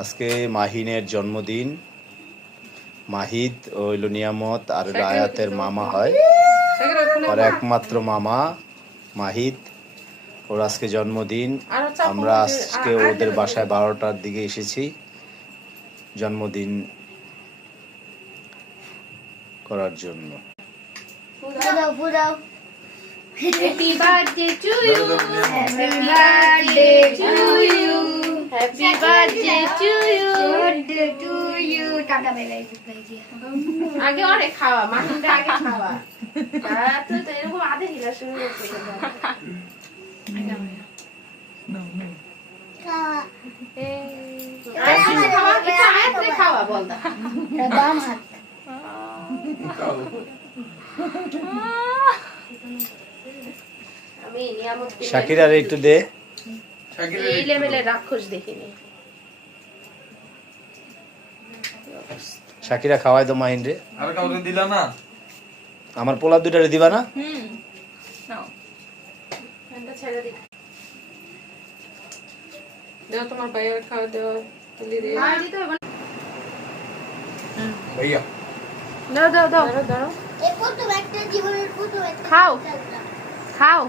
আজকে মাহিনের জন্মদিন। মাহিদ হইল নিয়ামত আর হইল আয়াতের মামা হয়, আর একমাত্র মামা মাহিদ। ওর আজকে জন্মদিন। আমরা আজকে ওদের বাসায় 12টার দিকে এসেছি জন্মদিন করার জন্য। Happy birthday to you. Happy birthday to you. Happy birthday to you. Birthday to you. Tata bye bye. आगे और एक खावा माहिंदा आगे खावा तो एरকম आधे हिला শুরু করতে হবে आगे खावा खावा এটা আয়াতে খাওয়া বল দা দাম হাত আমি নিয়ামত শাকিরা রে একটু দে। শাকিরা এই লেভেলে রাক্ষস দেখিনি। শাকিরা খাওয়াই তো মাহিন রে। আর কাউকে দিলা না? আমার পোলা দুইটারে দিবা না? নাও এটা ছেড়ে দি দাও তোমার ভাইয়ের খাওয়া দাও তুলি দে আর দিতে হবে ভাইয়া দাও দাও দাও দাও এই প্রথম একটা জীবনের প্রথম একটা খাও খাও